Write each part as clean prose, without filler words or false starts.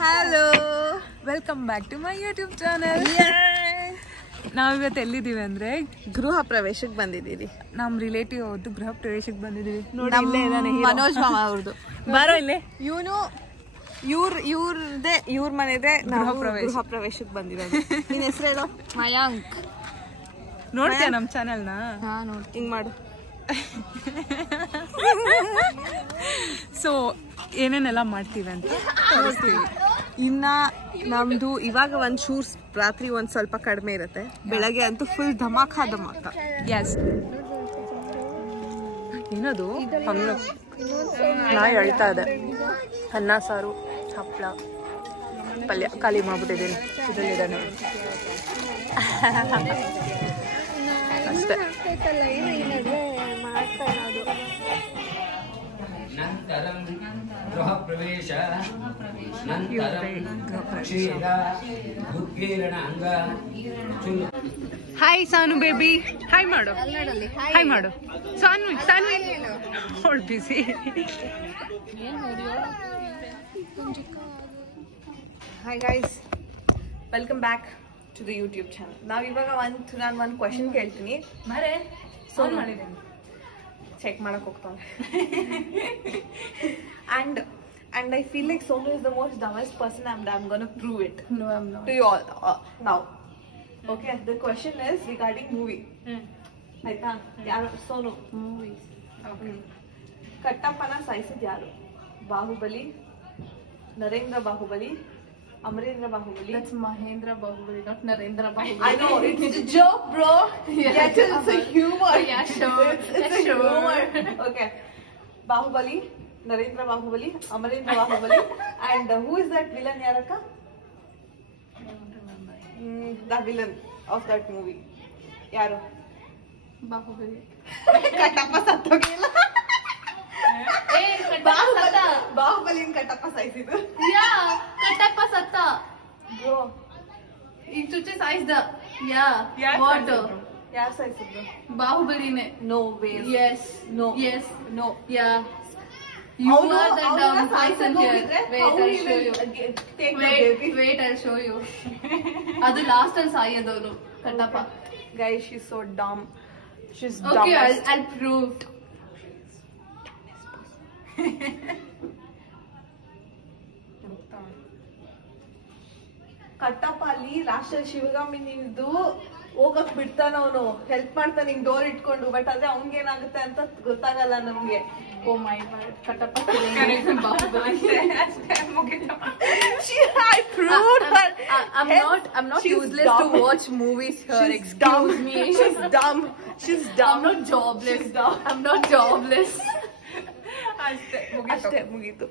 Hello, welcome back to my YouTube channel. ನಾವಿವತ್ತು ಎಲ್ಲಿದ್ದೀವಿ ಅಂದ್ರೆ ಗೃಹ ಪ್ರವೇಶಕ್ಕೆ ಬಂದಿದ್ದೀರಿ. ನಮ್ಮ ರಿಲೇಟಿವ್ ಅವ್ರದ್ದು ಗೃಹ ಪ್ರವೇಶಕ್ಕೆ ಬಂದಿದ್ದೀವಿ. ಮನೋಜ್ ಮಾಮ ಅವ್ರದ್ದು. ಬಾರೋ ಇಲ್ಲೇ. ಇವ್ರ ಮನೆದೆ ಗೃಹ ಪ್ರವೇಶಕ್ಕೆ ಬಂದಿರೋದು. ನಿನ್ನ ಹೆಸರು ಹೇಳೋ? ಮಯಾಂಕ್. ನೋಡ್ತೀಯ ನಮ್ಮ ಚಾನಲ್ನ? ಹಿಂಗ್ ಮಾಡು. ಸೊ ಏನೇನೆಲ್ಲ ಮಾಡ್ತೀವಿ ಅಂತ ತೋರಿಸ್ತೀವಿ. ಇನ್ನ ನಮ್ದು ಇವಾಗ ಒಂದ್ ಶೂರ್ಸ್ ರಾತ್ರಿ ಒಂದ್ ಸ್ವಲ್ಪ ಕಡಿಮೆ ಇರುತ್ತೆ, ಬೆಳಗ್ಗೆ ಅಂತೂ ಫುಲ್ ಧಮಾಕ. ಎಸ್. ಏನದು ನಾಯಿ ಹೇಳ್ತಾ ಇದೆ. ಅನ್ನ ಸಾರು, ಹಪ್ಪಳ, ಪಲ್ಯ ಖಾಲಿ ಮಾಡ್ಬಿಟ್ಟಿದ್ದೀನಿ. ಇದರಲ್ಲಿದ್ದಾನೆ ಅಷ್ಟೇ. ನಂತರಂ ಗೃಹ ಪ್ರವೇಶ ನಂತರಂ ಕ್ಷೀರ ಉದ್ಗೀರಣ ಅಂಗ. ಹಾಯ್ ಸಾನು ಬೇಬಿ, ಹಾಯ್ ಮಾಡು, ಹಾಯ್ ಮಾಡು. ಸಾನ್ವಿ ಹೊಳ್ ಬಿಸಿ. Hi guys, welcome back to the YouTube channel. ನಾವಿವಾಗ ನಾನು ಒಂದು ಕ್ವೆಶನ್ ಕೇಳ್ತೀನಿ. ಚೆಕ್ ಮಾಡಕ್ ಹೋಗ್ತಾವೆ. and I feel like Sonu is the most dumbest person, and I'm gonna prove it. No, I'm not. To you all now. Okay, the question is regarding movie. ಆಯ್ತಾ? ಯಾರು? Sonu. Movies. Okay. ಕಟ್ಟಪ್ಪನ ಸಾಯಿಸಿದ ಯಾರು? Bahubali, Narendra Bahubali, Amarendra Bahubali. That's Mahendra Bahubali, not Narendra Bahubali. I know, it's a joke, bro. Yeah, it's a humor. Yeah, sure. It's a humor. Okay. Bahubali, Narendra Bahubali, Amarendra Bahubali, and who is that villain, Yaraka? I don't remember. The villain of that movie. Yaro? Bahubali. Kattappa sattogilla. Hey, Kattappa satta. Bahubali in Kattappa saisidu. Yeah, Kattappa satta. Bro. In Chuchi size the. Yeah. What? Yaar saisidu? Bahubali ne. No way. Yes. No. Yes. No. Yeah. You are the dumb person here. Wait, I'll show you. Wait, I'll show you. Adu last time saayadavru Kattappa. Guys, she's so dumb. She's dumb. Okay, I'll prove. ಕಟ್ಟಪ್ಪ ಅಲ್ಲಿ ಲಾಸ್ಟಲ್ಲಿ ಶಿವಗಾಮಿ ನಿಂದು ಹೋಗಕ್ ಬಿಡ್ತಾನ, ಅವನು help ಮಾಡ್ತಾನೆ ಹಿಂಗ್ door ಇಟ್ಕೊಂಡು. But ಅದೇ ಅವ್ನ್ಗೇನಾಗುತ್ತೆ ಅಂತ ಗೊತ್ತಾಗಲ್ಲ ನಮ್ಗೆ. Oh my god, Kattappa killing Bahubali. I proved her. I'm not She's useless dumb. to watch movies here. She's Excuse dumb. me. She's dumb. She's dumb. I'm not jobless. She's dumb. I'm not jobless. ಅಷ್ಟೇ ಮುಗೀತು.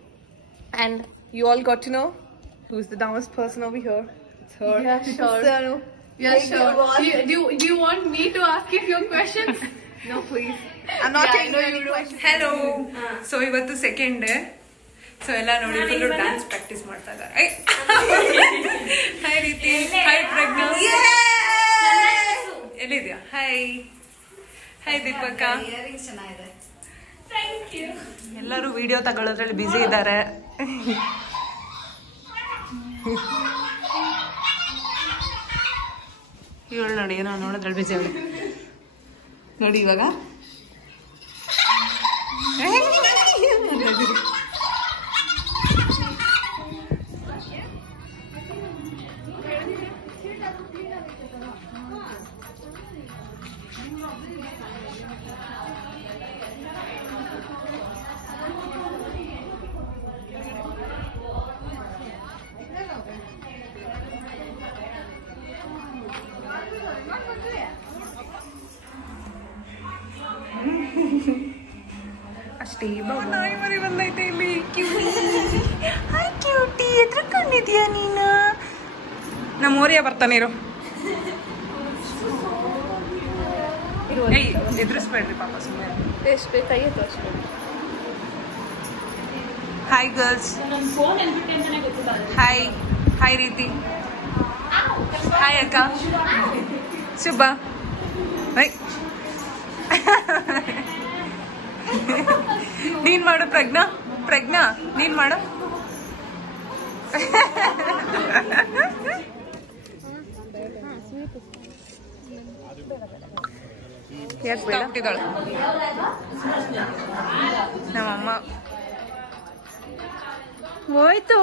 And you all got to know who's the dumbest person over here. It's her. Yeah, sure. Sonu. Yeah, Thank sure. you. Do you want me to ask you few questions? No, please. I'm not Yeah, I taking know any you questions. Hello. So ಇವತ್ತು second day. So ಎಲ್ಲ ನೋಡಿ full dance practice ಮಾಡ್ತಾ ಇದ್ದಾರೆ. Hi ರೀತಿ, hi ಪ್ರಜ್ಞಾ, ಎಲ್ಲಿದ್ಯಾ? Hi ದೀಪಕ್ಕ. ಎಲ್ಲರೂ video ತಗೊಳ್ಳೋದ್ರಲ್ಲಿ busy ಇದ್ದಾರೆ. ಇವಳು ನೋಡಿ ಏನೋ ನೋಡೋದ್ರಲ್ಲಿ ಬ್ಯುಸಿ ಅವಳು ನೋಡಿ. ಇವಾಗ ಅಷ್ಟೇ. ನಾಯಿ ಮರಿ ಬಂದೈತೆ ಇಲ್ಲಿ. ಹಾಯ್ ಕ್ಯೂಟಿ, ಎದ್ರಕೊಂಡಿದ್ಯಾ ನೀನು? ನಮ್ಮ ಓರಿಯ ಬರ್ತಾನಿರು. ಏಯ್ ಎದುರಿಸ್ಬೇಡ್ರಿ ಪಾಪ, ಸುಮ್ಮನೆ. Hi girls. ಹಾಯ್ ರೀತಿ. ಹಾಯ್ ಅಕ್ಕ. ಶುಭ. ನೀನ್ ಮಾಡು ಪ್ರಜ್ಞಾ, ನೀನ್ ಮಾಡು. ಹುಟ್ಟಿದಾಳು ನಮ್ಮಮ್ಮ ಹೋಯ್ತು.